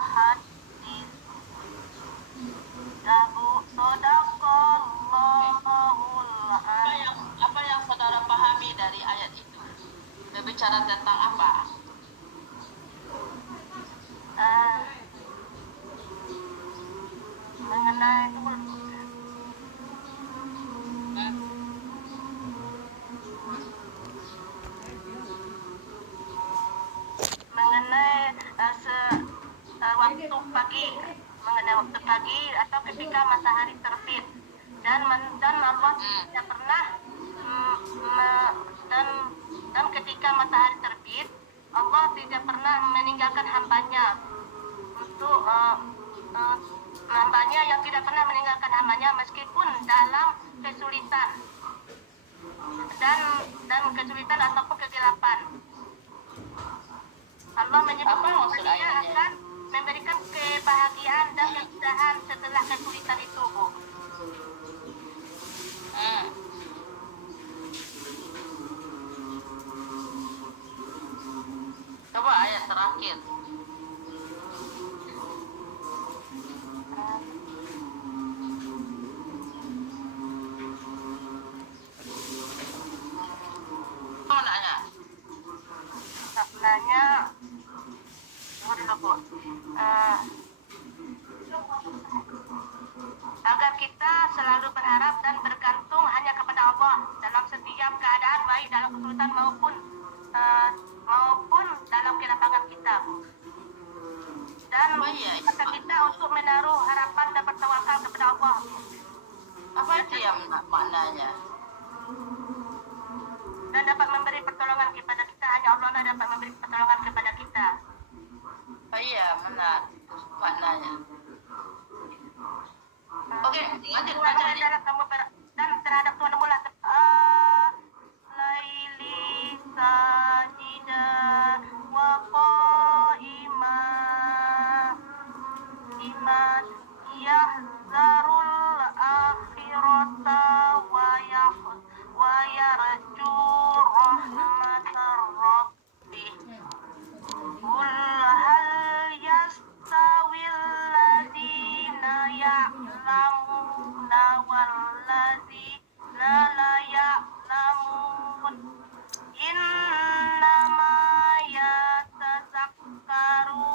hadis. Tabu sadaqallahul Apa yang saudara pahami dari ayat itu? Berbicara tentang apa? Mengenai waktu pagi, mengenai waktu pagi atau ketika matahari terbit, dan Allah tidak pernah dan ketika matahari terbit, Allah tidak pernah meninggalkan hambanya untuk hambanya yang tidak pernah meninggalkan hambanya meskipun dalam kesulitan dan kesulitan ataupun kegelapan. Allah menyebut dia akan memberikan kebahagiaan dan kemudahan setelah kesulitan itu, Bu. Coba ayat terakhir. Maknanya agar kita selalu berharap dan bergantung hanya kepada Allah dalam setiap keadaan, baik dalam kesulitan maupun dalam kelapangan kita. Dan kata kita untuk menaruh harapan dan bertawakal kepada Allah. Apa itu yang maknanya? Dan dapat memberi pertolongan kepada kita, hanya Allah lah dapat memberi pertolongan kepada kita. Iya, benar maknanya. Oke, lanjut dan terhadap Tuhan lah laili sajida wa qaima iman yahzarul akhirata wa yarju rahmatar rabbih. Qul hal yastawil ladina ya'lamuna wal ladina la ya'lamun innama yatazakkaru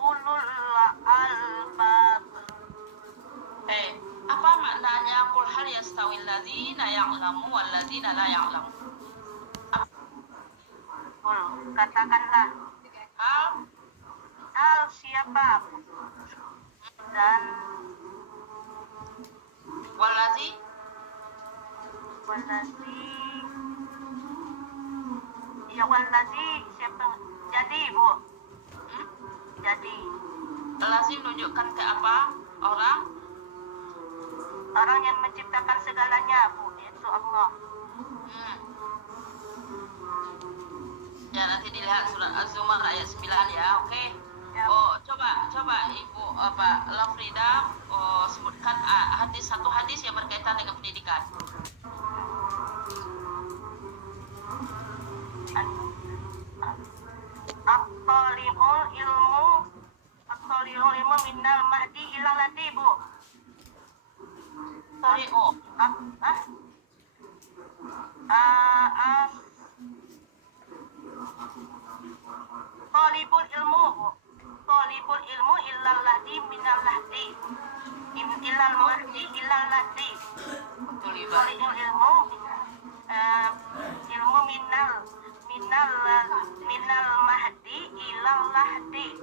ulul albab. Apa maknanya qul hal yastawil ladzina ya'lamu wal ladzina la ya'lamu? Katakanlah hal siapa dan walazi siapa jadi, Bu? Jadi lazim menunjukkan ke apa? Orang yang menciptakan segalanya, Bu, yaitu Allah. Ya, nanti dilihat surat Az-Zumar ayat 9 ya, oke? Ya. Coba Ibu Lafrida sebutkan satu hadis yang berkaitan dengan pendidikan. At-talibul ilmu minal mahdi ilal lati, Bu. Talibul ilmu illal lahdi minal lahdi ilal mahdi ilal lahdi. Talibul ilmu minal mahdi ilal lahdi.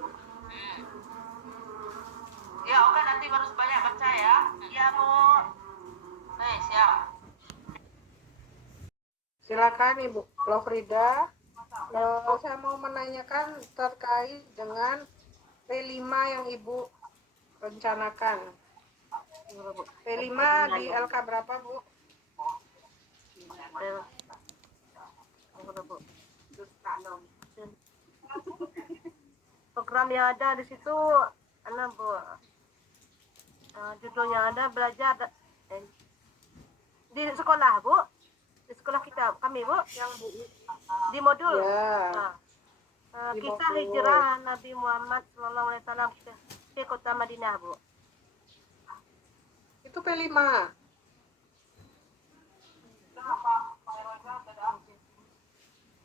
Ya, oke, nanti harus banyak baca ya. Ya, Bu. Siap. Silakan Ibu Lofrida. Saya mau menanyakan terkait dengan P5 yang Ibu rencanakan. P5 di LK berapa, Bu? Program yang ada di situ, Bu. Judulnya ada belajar di sekolah, Bu. Di sekolah kita, kami, Bu, Yang Bu di modul. ya. Kisah hijrah Nabi Muhammad SAW ke kota Madinah, Bu. Itu P5.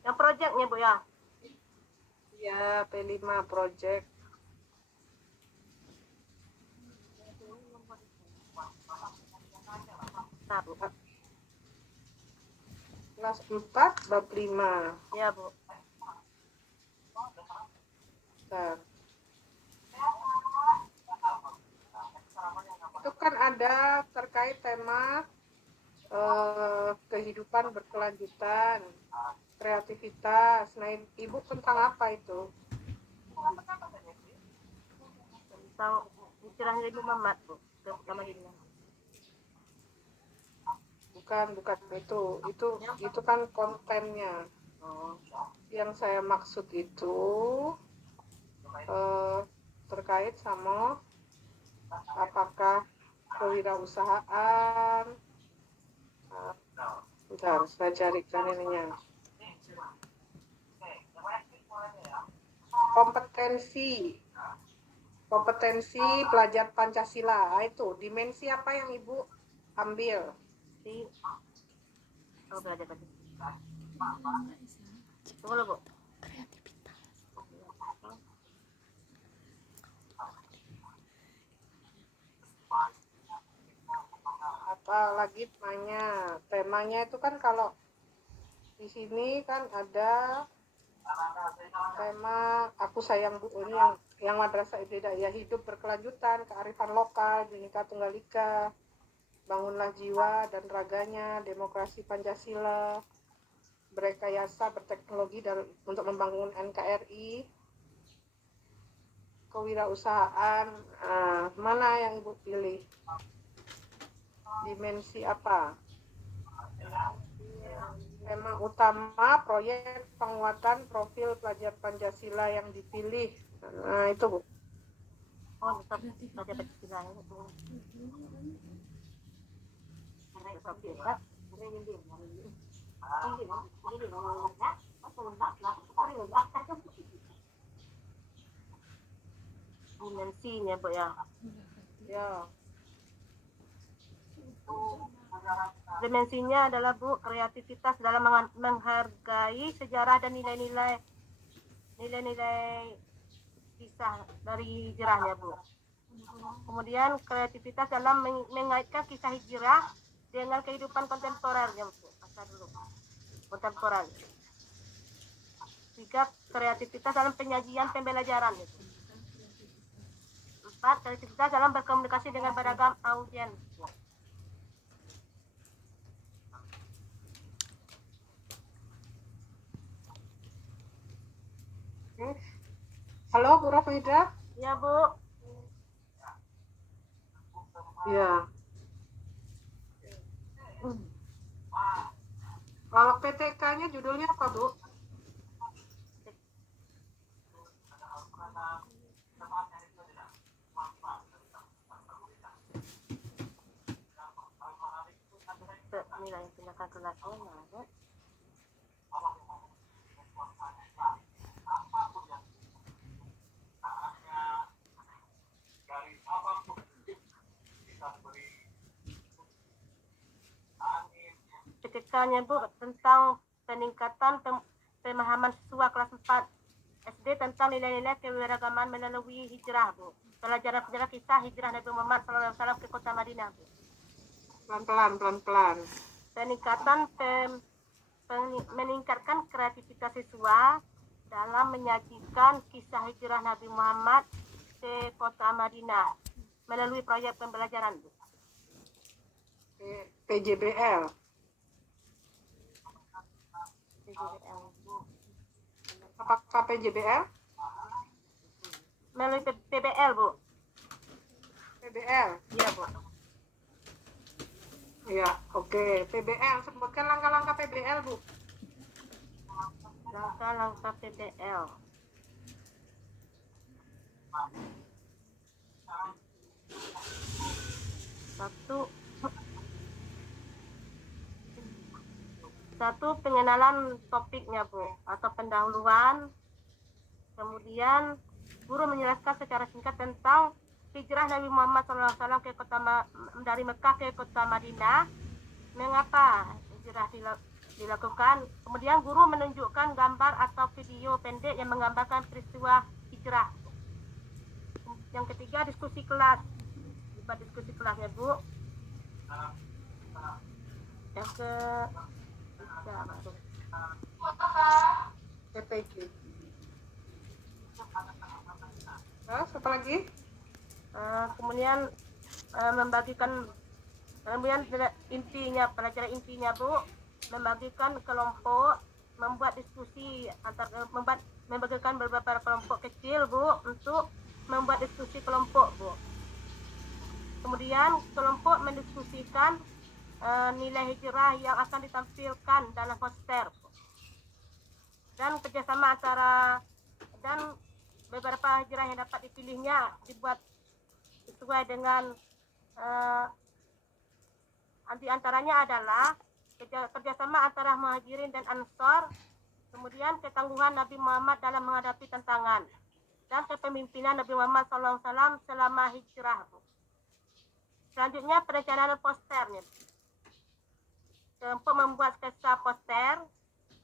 Yang proyeknya, Bu, ya? Iya, P5 project. Nah, Bu. Kelas 4 bab 5. Ya, Bu. Bentar. Itu kan ada terkait tema kehidupan berkelanjutan, kreativitas. Nah, Ibu tentang apa itu? Tentang hijrah Nabi Muhammad, Bu, ke kota Madinah. Bukan itu kan kontennya. Yang saya maksud itu terkait sama apakah kewirausahaan. Bentar, saya carikan ininya. Kompetensi pelajar Pancasila. Itu dimensi apa yang Ibu ambil? Belajar Pancasila. Tunggu, Bu. Apalagi temanya itu kan kalau di sini kan ada tema Aku Sayang Bu, ini yang Madrasah Ibtidaiyah hidup berkelanjutan, kearifan lokal, Bhinneka Tunggal Ika, bangunlah jiwa dan raganya, demokrasi Pancasila, berekayasa berteknologi untuk membangun NKRI, kewirausahaan. Mana yang Ibu pilih? Dimensi apa? Tema utama proyek penguatan profil pelajar Pancasila yang dipilih. Nah, itu Bu. Oh, tetap belajar Pancasila. Dimensinya, Bu, ya. Ya. Dimensinya adalah, Bu, kreativitas dalam menghargai sejarah dan nilai-nilai kisah dari hijrahnya, Bu. Kemudian kreativitas dalam mengaitkan kisah hijrah dengan kehidupan kontemporernya, Bu. Kontemporer. 3. Kreativitas dalam penyajian pembelajaran. 4. Kreativitas dalam berkomunikasi dengan beragam audiens. Halo Bu Rafida? Ya, Bu. Ya. Kalau PTK-nya judulnya apa Bu? Nilai yang tindakan kelasnya. PTK-nya, Bu, tentang peningkatan pemahaman siswa kelas 4 SD tentang nilai-nilai kewaragaman melalui hijrah, Bu. Pelajaran sejarah kisah hijrah Nabi Muhammad SAW ke kota Madinah, Bu. Pelan-pelan. Meningkatkan kreativitas siswa dalam menyajikan kisah hijrah Nabi Muhammad ke kota Madinah melalui proyek pembelajaran, Bu. PJBL. Apakah PJBL? Melalui PBL, Bu. PBL. Iya, Bu. Ya, oke. PBL, sebutkan langkah-langkah PBL, Bu. Langkah-langkah PBL. Satu, pengenalan topiknya, Bu, atau pendahuluan. Kemudian guru menjelaskan secara singkat tentang hijrah Nabi Muhammad SAW ke dari Mekah ke kota Madinah. Mengapa hijrah dilakukan? Kemudian guru menunjukkan gambar atau video pendek yang menggambarkan peristiwa hijrah. Yang ketiga, diskusi kelas. Diskusi kelasnya, Bu. Yang ke PPG. Terus apa lagi? Kemudian pelajaran intinya, Bu, membagikan kelompok, membuat diskusi membagikan beberapa kelompok kecil, Bu, untuk membuat diskusi kelompok, Bu. Kemudian kelompok mendiskusikan nilai hijrah yang akan ditampilkan dalam poster, Bu. Dan kerjasama dan beberapa hijrah yang dapat dipilihnya dibuat sesuai dengan antaranya adalah kerjasama antara Muhajirin dan Ansor, kemudian ketangguhan Nabi Muhammad dalam menghadapi tantangan, dan kepemimpinan Nabi Muhammad SAW selama hijrah. Selanjutnya perencanaan posternya. Kelompok membuat sketsa poster,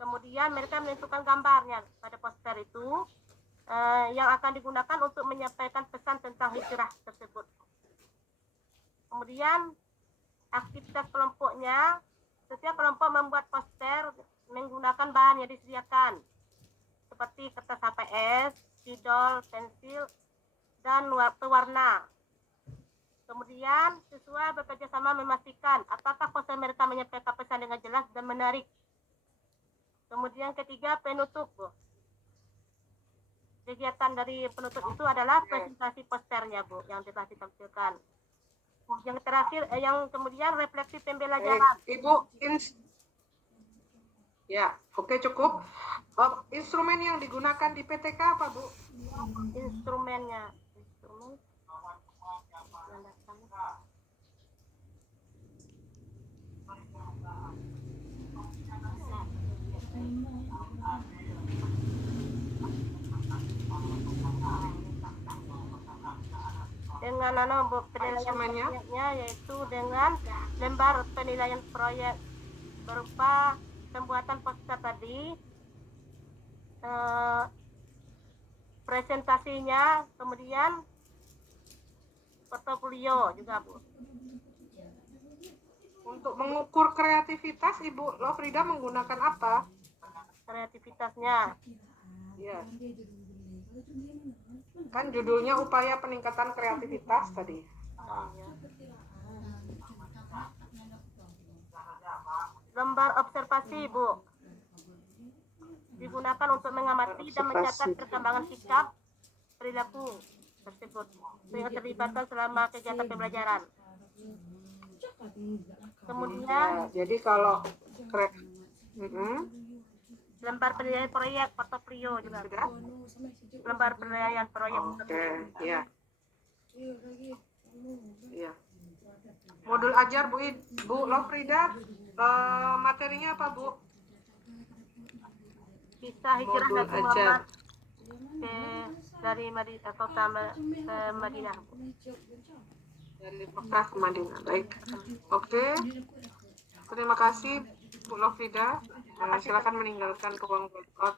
kemudian mereka menentukan gambarnya pada poster itu yang akan digunakan untuk menyampaikan pesan tentang hijrah tersebut. Kemudian aktivitas kelompoknya, setiap kelompok membuat poster menggunakan bahan yang disediakan seperti kertas HPS, spidol, pensil, dan pewarna. Kemudian siswa bekerja sama memastikan apakah poster mereka menyampaikan pesan dengan jelas dan menarik. Kemudian ketiga, penutup. Kegiatan dari penutup itu adalah presentasi posternya, Bu, yang telah ditampilkan. Yang terakhir, yang kemudian refleksi pembelajaran. Ibu, ya, oke, cukup. Instrumen yang digunakan di PTK apa, Bu? Instrumennya. Dengan penilaiannya yaitu dengan lembar penilaian proyek berupa pembuatan poster tadi, presentasinya, kemudian portofolio juga, Bu. Untuk mengukur kreativitas, Ibu Lofrida menggunakan apa? Kreativitasnya. Ya. Kan judulnya upaya peningkatan kreativitas tadi. Lembar observasi, Bu, digunakan untuk mengamati dan mencatat perkembangan sikap perilaku tersebut yang terlibatkan selama kegiatan pembelajaran. Kemudian jadi kalau lembar penilaian proyek portofolio juga. Lembar penilaian proyek. Oke, ya. Iya. Modul ajar Bu Lofrida, materinya apa, Bu? Kisah hijrah Modul Nabi ajar. Muhammad dari kota ke Madinah. Dari Mekah ke Madinah. Baik. Oke. Terima kasih Bu Lofrida. Silakan meninggalkan ruang workout.